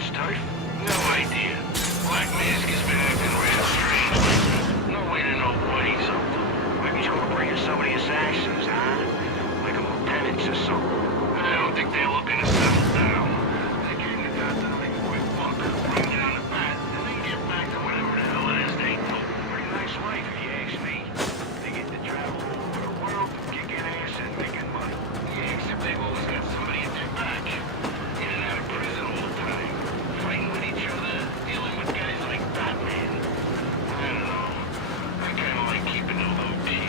much, Turf? No idea. Black Mask has been acting real strange lately. No way to know what he's up to. Maybe he's gonna bring us some of the assassins, huh? Like a lieutenant or something. I don't think they're looking to settle down. They came to Gotham like a quick buck, bring down the bat, and then get back to whatever the hell it is they do. Pretty nice life, if you ask me. They get to travel all over the world, kicking ass and making money. Yeah, except they've always got somebody at their back. In and out of prison all the time. Fighting with each other, dealing with guys like Batman. I don't know. I kinda like keeping it low key.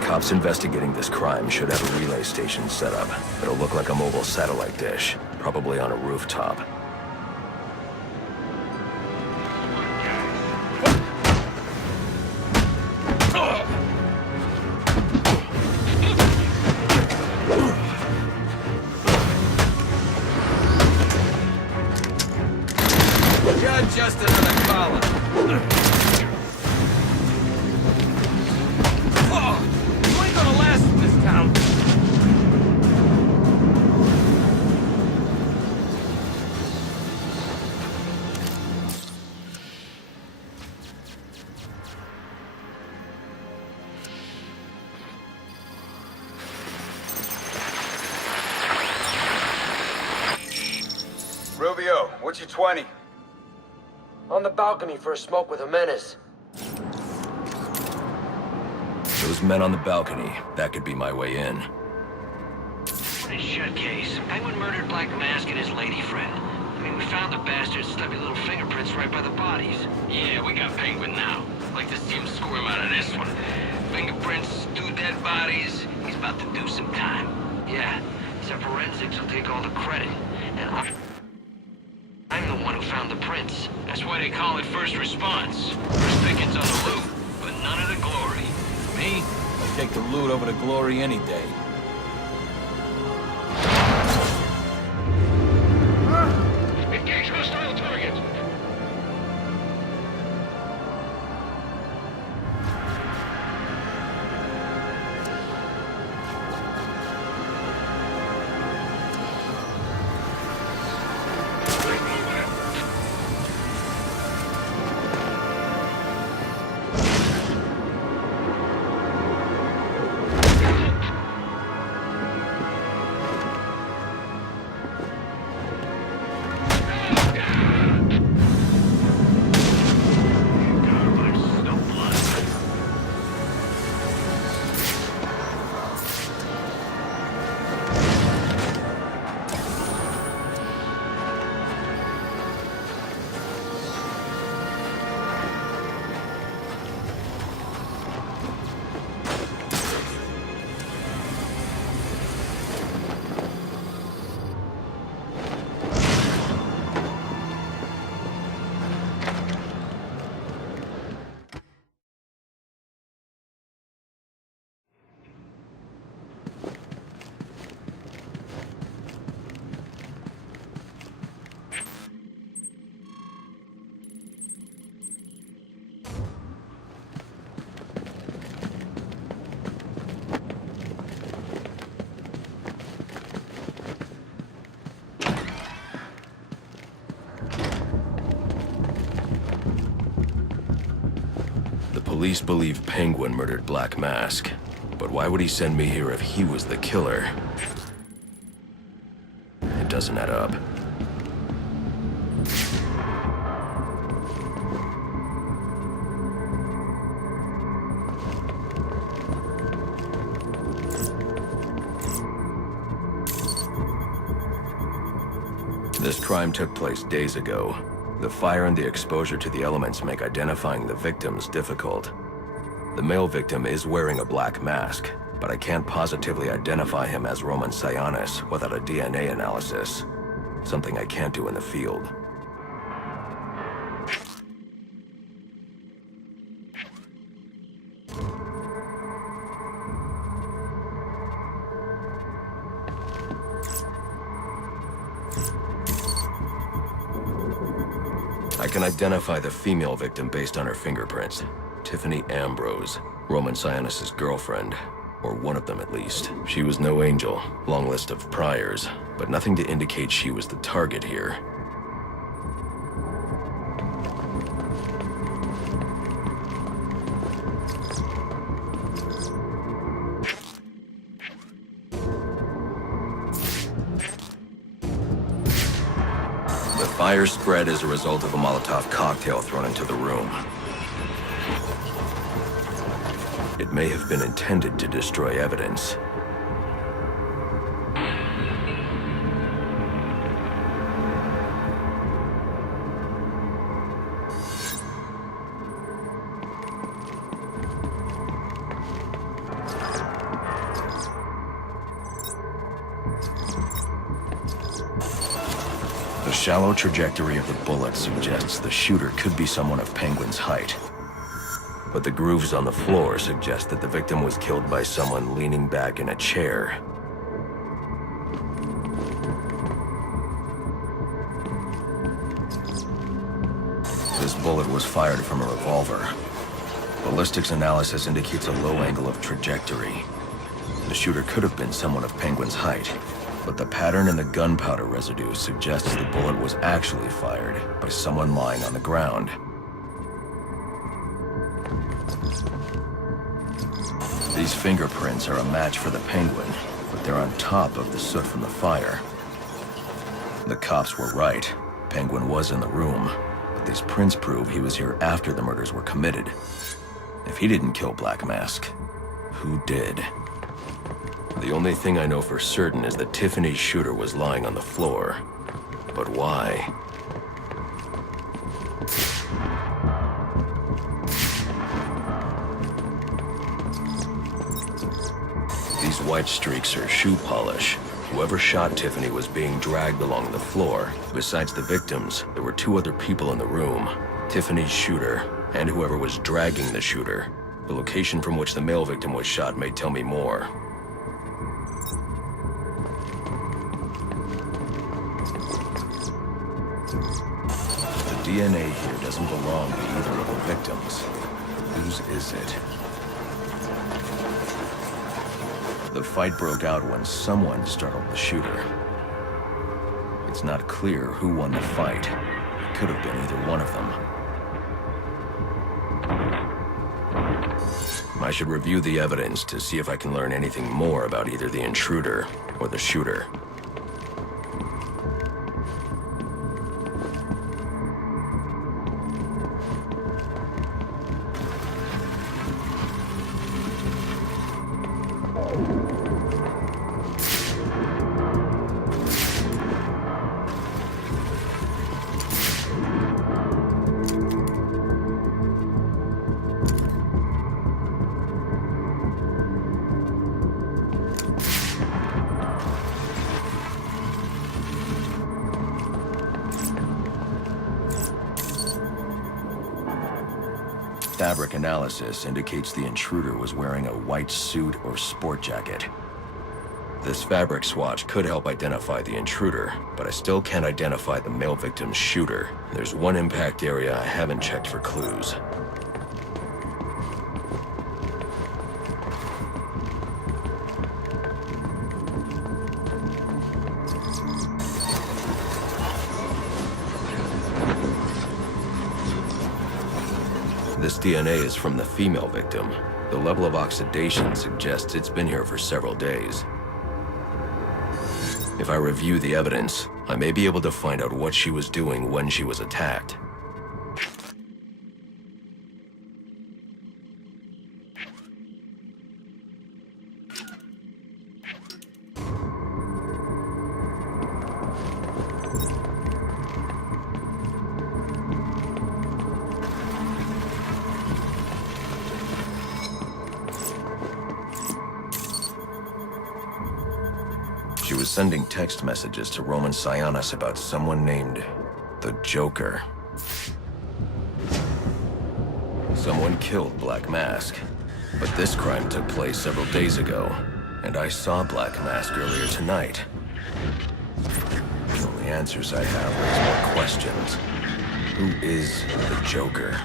Cops investigating this crime should have a relay station set up. It'll look like a mobile satellite dish, probably on a rooftop. You're just another caller. Rubio, what's your 20? On the balcony for a smoke with Jimenez. Those men on the balcony, that could be my way in. This shut case. Penguin murdered Black Mask and his lady friend. I mean, we found the bastard's stubby little fingerprints right by the bodies. Yeah, we got Penguin now. Like to see him squirm out of this one. Fingerprints, 2 dead bodies. He's about to do some time. Yeah, except forensics will take all the credit. And I'm the one who found the prints. That's why they call it first response. First pickings on the loot, but none of the glory. Me? I'll take the loot over the glory any day. Engage hostile target. Police believe Penguin murdered Black Mask, but why would he send me here if he was the killer? It doesn't add up. This crime took place days ago. The fire and the exposure to the elements make identifying the victims difficult. The male victim is wearing a black mask, but I can't positively identify him as Roman Sionis without a DNA analysis. Something I can't do in the field. I can identify the female victim based on her fingerprints. Tiffany Ambrose, Roman Sionis' girlfriend. Or one of them at least. She was no angel, long list of priors, but nothing to indicate she was the target here. The fire spread as a result of a Molotov cocktail thrown into the room. It may have been intended to destroy evidence. The shallow trajectory of the bullet suggests the shooter could be someone of Penguin's height. But the grooves on the floor suggest that the victim was killed by someone leaning back in a chair. This bullet was fired from a revolver. Ballistics analysis indicates a low angle of trajectory. The shooter could have been someone of Penguin's height, but the pattern in the gunpowder residue suggests the bullet was actually fired by someone lying on the ground. These fingerprints are a match for the Penguin, but they're on top of the soot from the fire. The cops were right. Penguin was in the room, but these prints prove he was here after the murders were committed. If he didn't kill Black Mask, who did? The only thing I know for certain is that Tiffany's shooter was lying on the floor. But why? These white streaks are shoe polish. Whoever shot Tiffany was being dragged along the floor. Besides the victims, there were two other people in the room. Tiffany's shooter, and whoever was dragging the shooter. The location from which the male victim was shot may tell me more. The DNA here doesn't belong to either of the victims. Whose is it? The fight broke out when someone startled the shooter. It's not clear who won the fight. It could have been either one of them. I should review the evidence to see if I can learn anything more about either the intruder or the shooter. Fabric analysis indicates the intruder was wearing a white suit or sport jacket. This fabric swatch could help identify the intruder, but I still can't identify the male victim's shooter. There's one impact area I haven't checked for clues. This DNA is from the female victim. The level of oxidation suggests it's been here for several days. If I review the evidence, I may be able to find out what she was doing when she was attacked. She was sending text messages to Roman Sionis about someone named the Joker. Someone killed Black Mask, but this crime took place several days ago, and I saw Black Mask earlier tonight. The only answers I have raise more questions. Who is the Joker?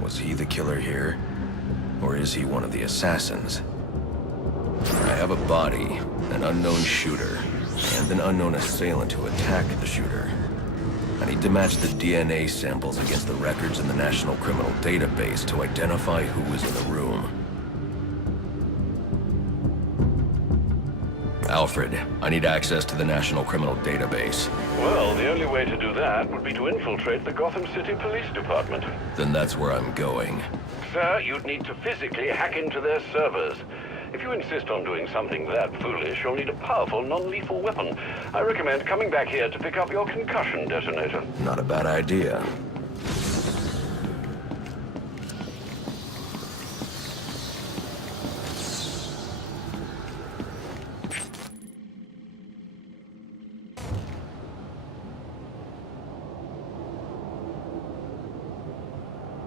Was he the killer here? Or is he one of the assassins? I have a body, an unknown shooter, and an unknown assailant who attacked the shooter. I need to match the DNA samples against the records in the National Criminal Database to identify who was in the room. Alfred, I need access to the National Criminal Database. Well, the only way to do that would be to infiltrate the Gotham City Police Department. Then that's where I'm going. Sir, you'd need to physically hack into their servers. If you insist on doing something that foolish, you'll need a powerful, non-lethal weapon. I recommend coming back here to pick up your concussion detonator. Not a bad idea.